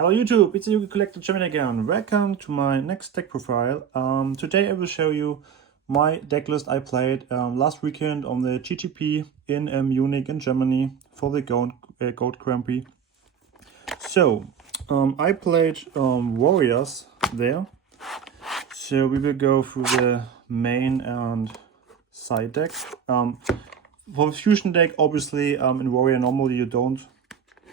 Hello YouTube, it's Yugioh Collector German again. Welcome to my next deck profile. Today I will show you my deck list I played last weekend on the GGP in Munich in Germany for the Goat Grand Prix. So, I played Warriors there. So we will go through the main and side deck. For the fusion deck, obviously in Warrior normally you don't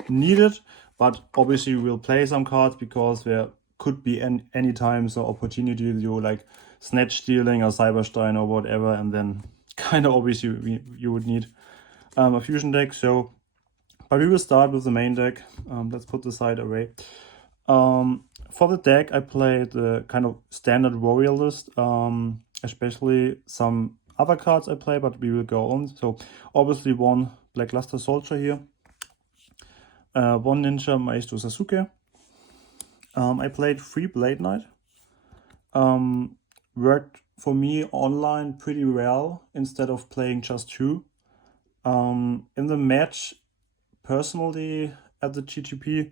need it, but obviously we will play some cards because there could be any time so opportunity you like snatch stealing or cyberstein or whatever, and then kind of obviously you would need a fusion deck. So but we will start with the main deck. Let's put the side away. For the deck I played the kind of standard warrior list, especially some other cards I play, but we will go on. So obviously one Blackluster Soldier here, one Ninja Maestro Sasuke. I played 3 Blade Knight. Worked for me online pretty well instead of playing just 2. In the match, personally at the GGP,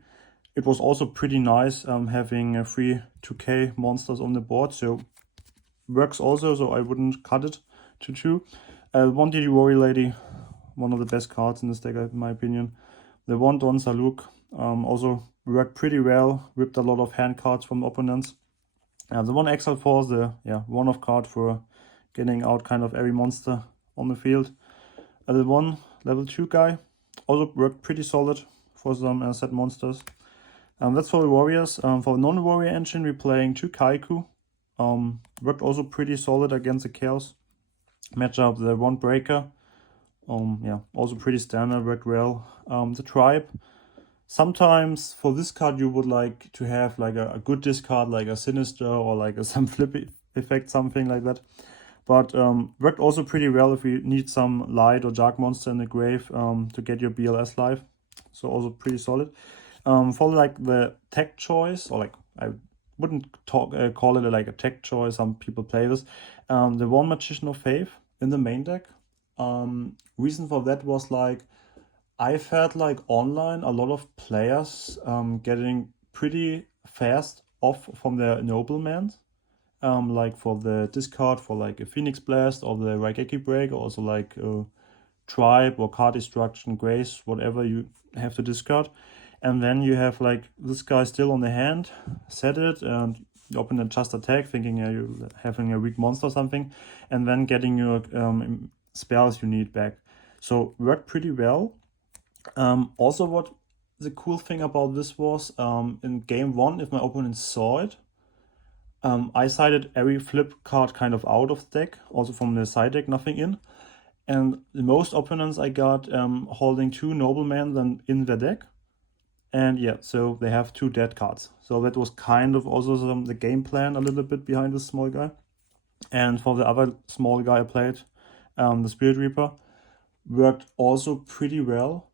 it was also pretty nice having 3 2K monsters on the board, so works also, so I wouldn't cut it to 2. One DD Warrior Lady, one of the best cards in this deck in my opinion. The one Don Saluk also worked pretty well, ripped a lot of hand cards from opponents. The one Exile Force, the one-off card for getting out kind of every monster on the field. The one level 2 guy also worked pretty solid for some set monsters. That's for the Warriors. For non-Warrior engine, we're playing 2 Kaiku. Worked also pretty solid against the Chaos matchup. The one Breaker, also pretty standard, worked well. The Tribe, sometimes for this card you would like to have like a good discard, like a Sinister or like some flip effect, something like that. But worked also pretty well if you need some light or dark monster in the grave to get your BLS live. So also pretty solid. For like the tech choice, or like I wouldn't call it like a tech choice, some people play this. The one Magician of Faith in the main deck. Reason for that was like I felt like online a lot of players getting pretty fast off from their noblemen. Like for the discard for like a Phoenix Blast or the Raigeki Break, also like Tribe or Card Destruction, Grace, whatever you have to discard. And then you have like this guy still on the hand, set it, and the opponent just attack, thinking you're having a weak monster or something, and then getting your spells you need back. So worked pretty well. Also what the cool thing about this was, in game 1, if my opponent saw it, I sided every flip card kind of out of the deck, also from the side deck, nothing in. And the most opponents I got holding 2 noblemen then in their deck. And yeah, so they have 2 dead cards. So that was kind of also the game plan a little bit behind this small guy. And for the other small guy I played, the Spirit Reaper, worked also pretty well,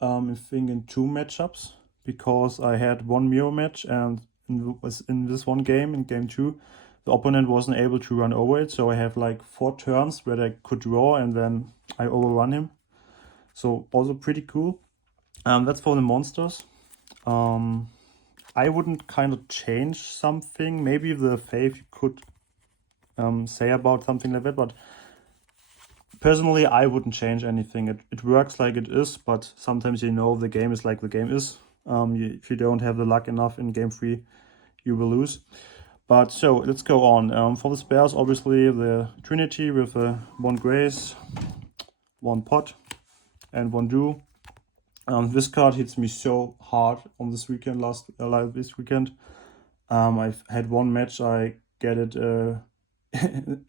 I think in 2 matchups, because I had one mirror match, and in this one game, in game 2, the opponent wasn't able to run over it, so I have like 4 turns where I could draw and then I overrun him. So also pretty cool. That's for the monsters. I wouldn't kind of change something. Maybe the Faith you could say about something like that, but personally I wouldn't change anything. It works like it is, but sometimes the game is like the game is. If you don't have the luck enough in game 3, you will lose. But so let's go on. For the spells, obviously the Trinity with one Grace, one Pot, and one Dew. This card hits me so hard on this weekend, this weekend. I've had one match, I get it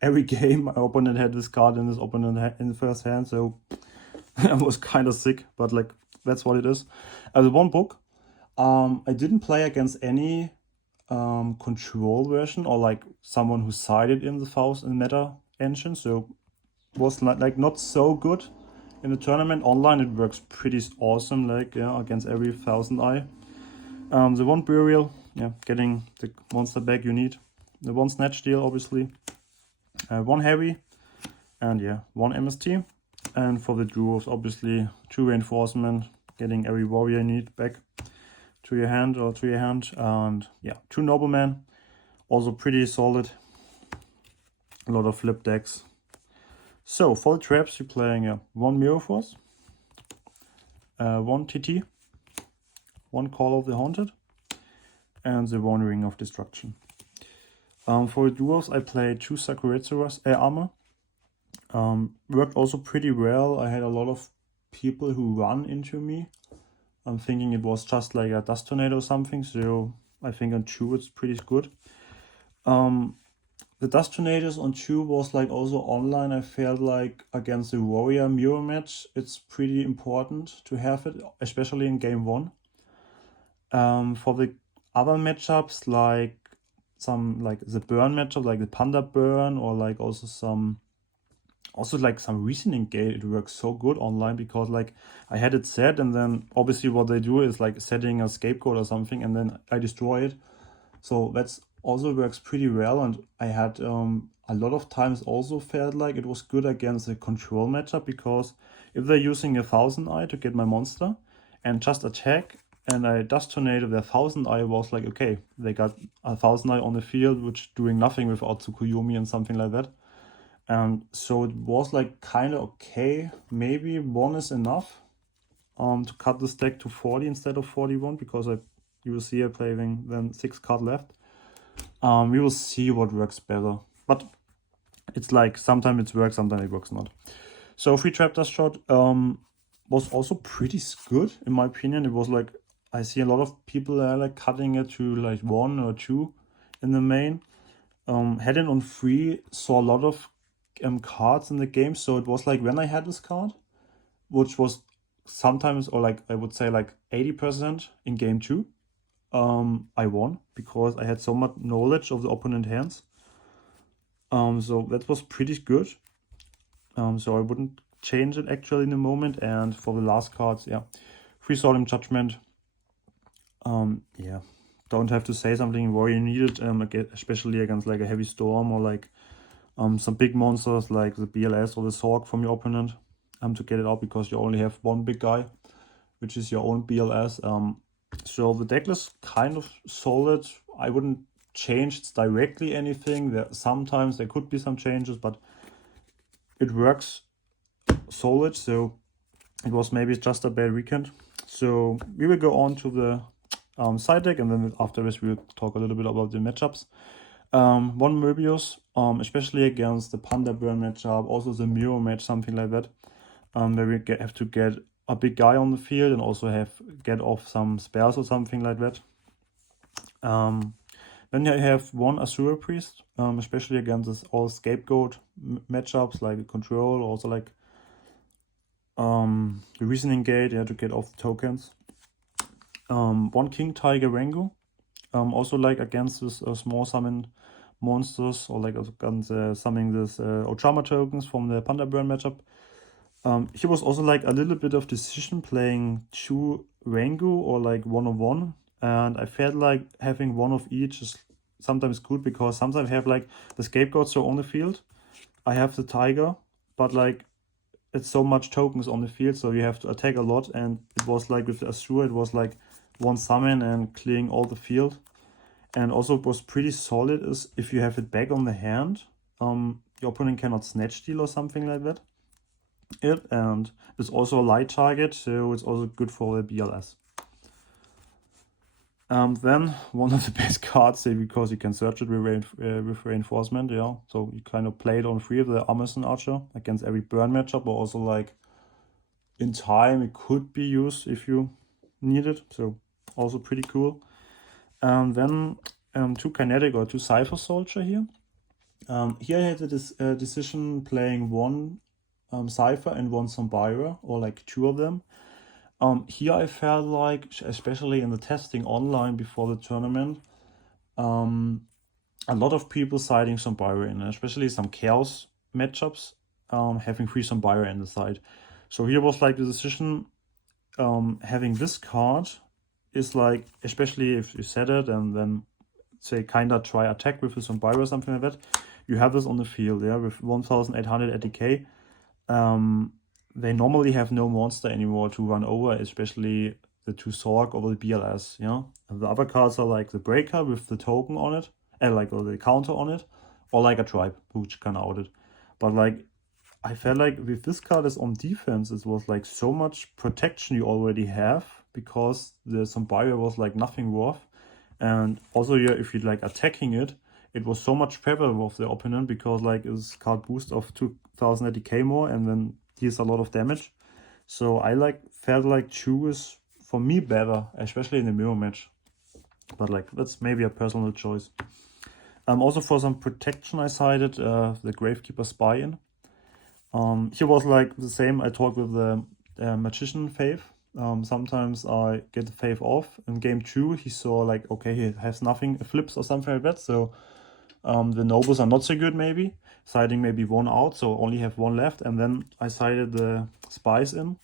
every game. My opponent had this card and his opponent had in the first hand, so I was kind of sick, but like that's what it is. The one book, I didn't play against any control version or like someone who sided in the Faust and meta engine, so was not so good. In the tournament online it works pretty awesome, like against every 1000 eye. The one Burial, getting the monster back you need. The one Snatch Steal, obviously. One Heavy, and one MST. And for the duos, obviously 2 Reinforcement, getting every warrior you need back. to your hand, and yeah, 2 noblemen, also pretty solid. A lot of flip decks. So for the traps, you're playing 1 Mirror Force, 1 TT, 1 Call of the Haunted, and the 1 Ring of Destruction. For the duels, I played 2 Sakuretsu's armor. Worked also pretty well. I had a lot of people who run into me. I'm thinking it was just like a dust tornado or something, so I think on 2 it's pretty good. The dust tornadoes on 2 was like also online. I felt like against the warrior mirror match, it's pretty important to have it, especially in game 1. For the other matchups, like some like the burn matchup, like the panda burn, or like also like some reasoning gate, it works so good online because like I had it set, and then obviously what they do is like setting a scapegoat or something, and then I destroy it. So that's also works pretty well, and I had a lot of times also felt like it was good against the control matchup, because if they're using a 1000i to get my monster and just attack, and I dust tornado their 1000i, was like, okay, they got a 1000i on the field, which doing nothing without Tsukuyomi and something like that. So it was like kind of okay. Maybe 1 is enough to cut this deck to 40 instead of 41, because you will see I'm playing then 6 cards left. We will see what works better, but it's like sometimes it works, sometimes it works not. So 3 trap dust shot was also pretty good in my opinion. It was like, I see a lot of people are like cutting it to like 1 or 2 in the main. Had it on 3, saw a lot of cards in the game, so it was like when I had this card, which was sometimes, or like I would say like 80% in game 2, I won because I had so much knowledge of the opponent hands. So that was pretty good. So I wouldn't change it actually in the moment. And for the last cards, yeah, 3 Solemn Judgment. Yeah, don't have to say something where you need it, especially against like a heavy storm or like some big monsters like the BLS or the Sorg from your opponent, to get it out, because you only have 1 big guy, which is your own BLS. So the deck is kind of solid. I wouldn't change directly anything. Sometimes there could be some changes, but it works solid. So it was maybe just a bad weekend. So we will go on to the side deck, and then after this we'll talk a little bit about the matchups. 1 Möbius, especially against the Panda Burn matchup, also the Miro match, something like that, where we have to get a big guy on the field and also get off some spells or something like that. Then I have 1 Asura Priest, especially against this all scapegoat matchups like control, also like the reasoning gate, to get off tokens. 1 King Tiger Rango, also like against this small summon monsters, or like against summoning this Ochama tokens from the Panda Burn matchup. He was also like a little bit of decision playing 2 Rango or like 1-on-1, and I felt like having 1 of each is sometimes good, because sometimes I have like the scapegoats so on the field, I have the tiger, but like it's so much tokens on the field, so you have to attack a lot. And it was like with the Asura, it was like 1 summon and clearing all the field. And also it was pretty solid is if you have it back on the hand, your opponent cannot snatch steal or something like that. And it's also a light target, so it's also good for the BLS. Then one of the best cards, because you can search it with reinforcement, so you kind of play it on 3 of the Amazon Archer against every burn matchup, or also like in time it could be used if you need it, so also pretty cool. Then 2 Kinetic or 2 Cypher Soldier here. Here I had this decision playing 1 Cypher and 1 Zombira, or like 2 of them. Here I felt like, especially in the testing online before the tournament, a lot of people siding Zombira in, especially some Chaos matchups, having 3 Zombira in the side. So here was like the decision, having this card is like, especially if you set it and then say kinda try attack with some Zombira or something like that, you have this on the field, with 1800 ATK. They normally have no monster anymore to run over, especially the 2 Sorg or the BLS, you know? And the other cards are like the Breaker with the token on it, like or the counter on it, or like a Tribe, which can out it. But like, I felt like with this card as on defense, it was like so much protection you already have, because the some barrier was like nothing worth. And also, yeah, if you like attacking it, it was so much favorable of the opponent, because like it's card boost of 2000 ATK more and then deals a lot of damage. So I like felt like 2 is for me better, especially in the mirror match. But like that's maybe a personal choice. Also for some protection I sided the Gravekeeper Spy in. Here was like the same. I talked with the Magician Faith. Sometimes I get the Faith off. In game 2 he saw like, okay, he has nothing, flips or something like that. So the nobles are not so good, maybe. Siding maybe 1 out, so only have 1 left. And then I sided the spies in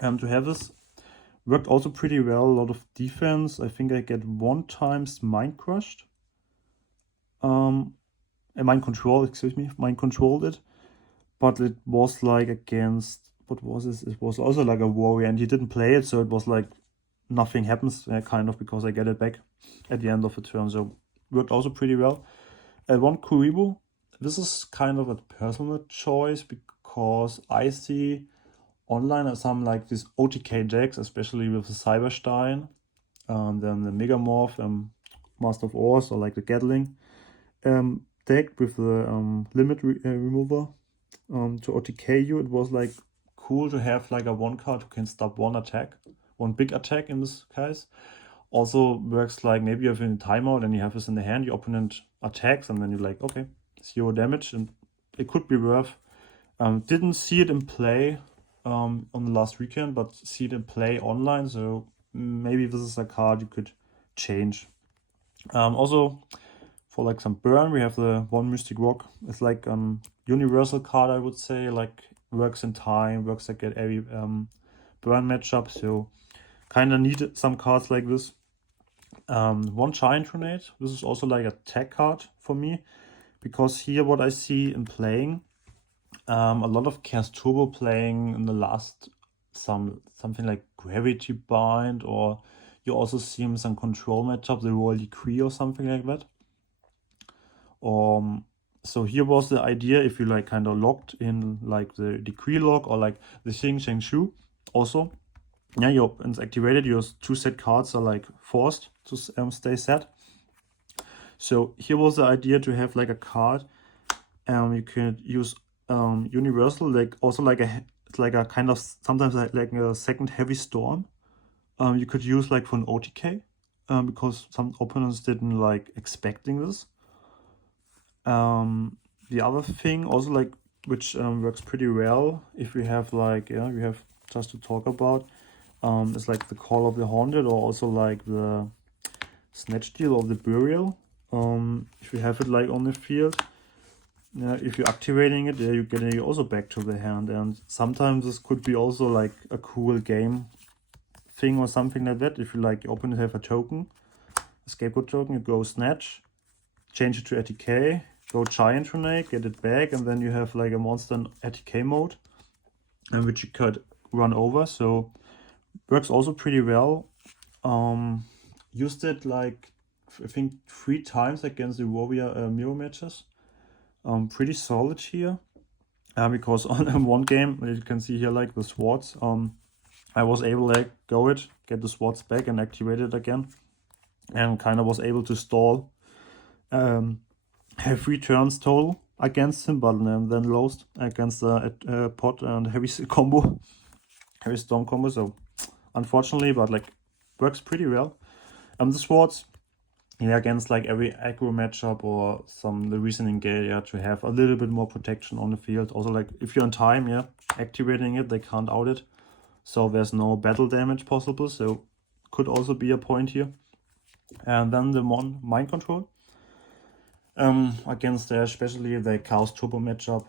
to have this. Worked also pretty well, a lot of defense. I think I get 1 times Mind Crushed. Mind Control, excuse me. Mind Controlled it. But it was like against, what was this? It was also like a warrior, and he didn't play it, so it was like nothing happens, kind of, because I get it back at the end of the turn. So worked also pretty well. 1 Kuribo. This is kind of a personal choice, because I see online some like these OTK decks, especially with the Cyberstein, then the Megamorph, Master of Ors, or like the Gatling deck with the limit remover to OTK you. It was like cool to have like a 1 card who can stop 1 attack, 1 big attack in this case. Also works like maybe you have a timeout and you have this in the hand, your opponent attacks, and then you're like, okay, 0 damage, and it could be worth. Didn't see it in play on the last weekend, but see it in play online, so maybe this is a card you could change. Also, for like some burn, we have the 1 Mystic Rock. It's like universal card, I would say, like works in time, works like at every burn matchup, so kind of need some cards like this. 1 Giant Grenade. This is also like a tech card for me, because here what I see in playing, a lot of Chaos Turbo playing in the last something like Gravity Bind, or you also see him some control matchup, the Royal Decree or something like that. So here was the idea, if you like kind of locked in like the Decree lock or like the Xing Sheng Shu, also, yeah, it's activated, your 2 set cards are like forced to stay set. So here was the idea to have like a card, you can use universal, like also like it's like a kind of sometimes like a second Heavy Storm. You could use like for an OTK, because some opponents didn't like expecting this. The other thing also like, which works pretty well if we have like, yeah, we have just to talk about, is like the Call of the Haunted, or also like the Snatch Deal of the Burial. If you have it like on the field, if you're activating it, you're getting it also back to the hand. And sometimes this could be also like a cool game thing or something like that. If you like, your opponent have a token, a scapegoat token, you go Snatch, change it to ATK, go Giant Grenade, get it back, and then you have like a monster in ATK mode, and which you could run over. So works also pretty well. Used it like I think 3 times against the warrior mirror matches. Pretty solid here, because on 1 game, you can see here like the swords, I was able to like go it, get the swords back and activate it again, and kind of was able to stall, have 3 turns total against him, but then lost against the pot and heavy combo, heavy storm combo. So unfortunately, but like works pretty well. The swords, yeah, against like every aggro matchup or the reasoning gate, yeah, to have a little bit more protection on the field. Also, like if you're on time, yeah, activating it, they can't out it, so there's no battle damage possible. So could also be a point here. And then the Mind Control, against especially the Chaos Turbo matchup.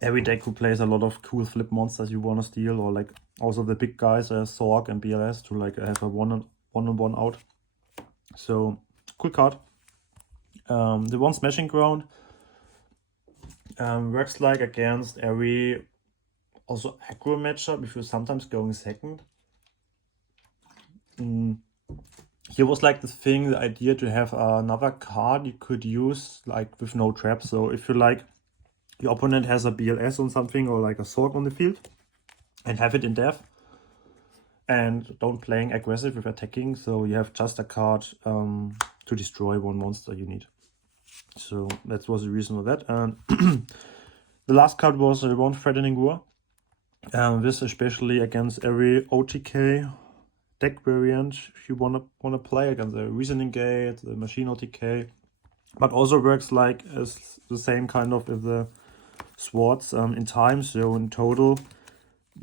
Every deck who plays a lot of cool flip monsters you want to steal, or like also the big guys, Sorg and BLS, to like have a one-on-one out. So cool card. The 1 Smashing Ground works like against every Also aggro matchup, if you're sometimes going second. Here was like the thing, the idea to have another card you could use like with no trap. So if you like, your opponent has a BLS on something or like a sword on the field and have it in death and don't playing aggressive with attacking, so you have just a card to destroy one monster you need. So that was the reason for that. And the last card was one Threatening War. This especially against every OTK deck variant if you wanna play against the Reasoning Gate, the Machine OTK, but also works like as the same kind of with the swords in time. So in total,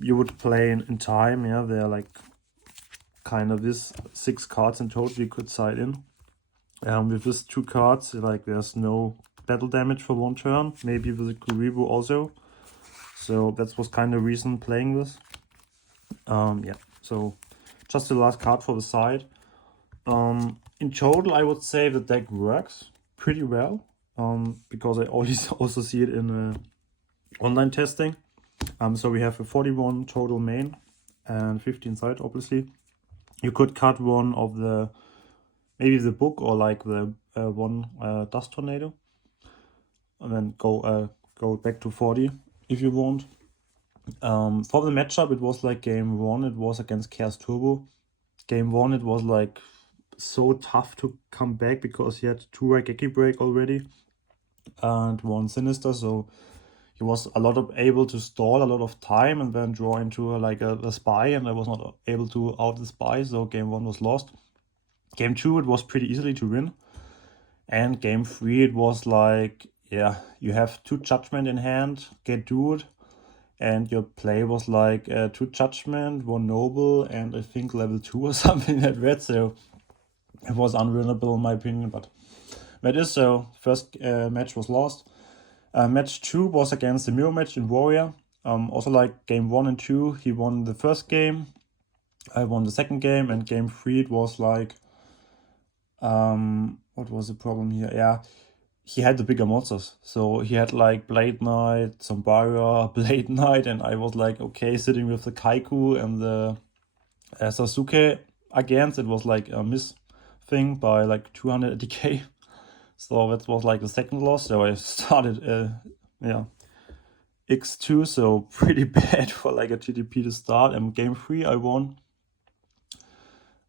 you would play in time. Yeah, they're like kind of this 6 cards in total you could side in. With these 2 cards, like there's no battle damage for 1 turn. Maybe with the Kuribo also. So that was kind of reason playing this. Yeah, so just the last card for the side. In total, I would say the deck works pretty well, because I always also see it in online testing. So we have a 41 total main and 15 side, obviously. You could cut one of the, maybe the book or like the one Dust Tornado, and then go back to 40 if you want. For the matchup, it was like game 1, it was against Chaos Turbo. Game 1, it was like so tough to come back because he had 2 Raigeki Break already and 1 Sinister, so he was able to stall a lot of time and then draw into like a spy, and I was not able to out the spy, so game 1 was lost. Game 2, it was pretty easily to win. And game 3, it was like, yeah, you have 2 Judgment in hand, get Dude, and your play was like 2 Judgment, 1 Noble, and I think level 2 or something like that, so it was unwinnable in my opinion, but that is so. First match was lost. Match 2 was against the mirror match in Warrior. Also like game 1 and 2, he won the first game, I won the second game, and game 3 it was like, what was the problem here? Yeah, he had the bigger monsters. So he had like Blade Knight, Sombaria, Blade Knight, and I was like, okay, sitting with the Kaiku and the Sasuke against, it was like a miss thing by like 200 DK. So that was like the second loss. So I started, yeah, X2, so pretty bad for like a GGP to start. And game 3 I won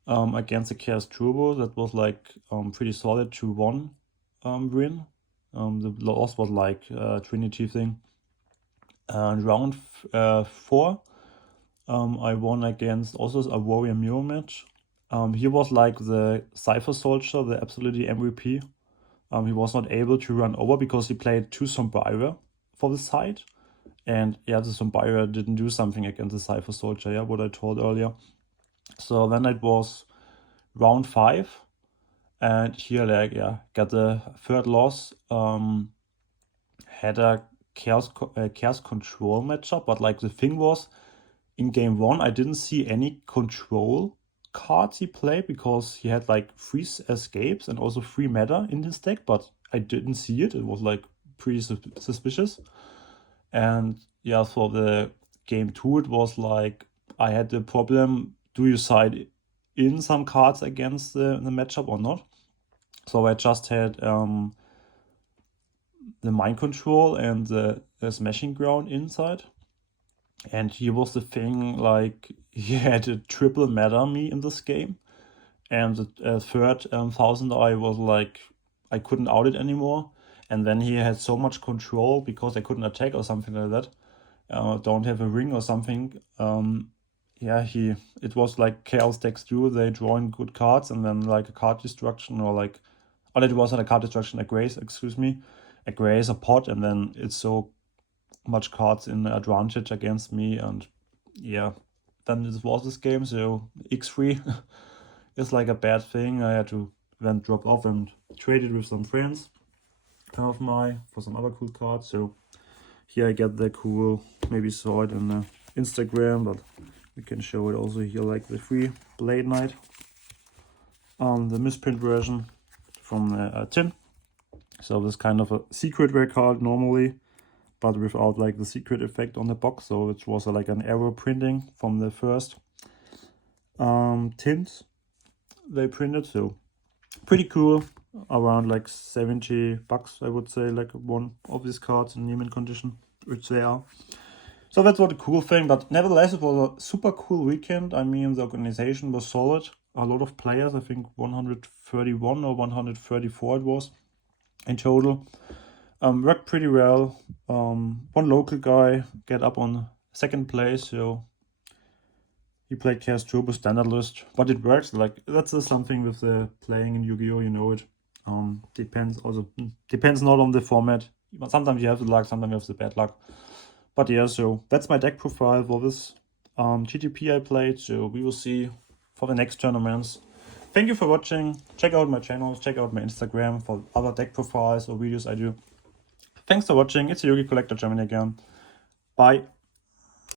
against the Chaos Turbo. That was like pretty solid 2-1 win. The loss was like Trinity thing. And round 4, I won against also a Warrior Mirror match. He was like the Cypher Soldier, the absolutely MVP. He was not able to run over because he played 2 Sombrira for the side. And yeah, the Sombrira didn't do something against the Cypher Soldier, yeah, what I told earlier. So then it was round 5. And here, like, yeah, got the third loss. Had a Chaos Control matchup, but like the thing was, in game 1, I didn't see any control cards he played because he had like 3 escapes and also 3 meta in his deck, but I didn't see it. It was like pretty suspicious. And yeah, for the game 2, it was like I had the problem, do you side in some cards against the matchup or not? So I just had the Mind Control and the Smashing Ground inside. And here was the thing, like, he had a triple meta me in this game. And the third 1000 I was like, I couldn't out it anymore. And then he had so much control because I couldn't attack or something like that. Don't have a ring or something. Yeah, it was like Chaos decks do. They draw in good cards and then like a card destruction or like, oh, it wasn't a card destruction, a grace, excuse me. A grace, a pot, and then it's so much cards in advantage against me, and yeah, then this was this game. So X3 is like a bad thing. I had to then drop off and trade it with some friends of mine for some other cool cards. So here I get the cool, maybe saw it on Instagram, but we can show it also here, like the free Blade Knight on the misprint version from tin. So this kind of a secret rare card normally. but without like the secret effect on the box. So it was like an error printing from the first tint they printed. So pretty cool. Around like $70, I would say, like one of these cards in mint condition, which they are. So that's what a cool thing, but nevertheless it was a super cool weekend. I mean, the organization was solid. A lot of players, I think 131 or 134 it was in total. Worked pretty well. One local guy get up on second place, so he played Chaos Turbo standard list, but it works. Like, that's something with the playing in Yu-Gi-Oh, you know it. Depends not on the format. Sometimes you have the luck, sometimes you have the bad luck. But yeah, so that's my deck profile for this GGP I played. So we will see for the next tournaments. Thank you for watching. Check out my channels, check out my Instagram for other deck profiles or videos I do. Thanks for watching. It's Yu-Gi Collector Germany again. Bye.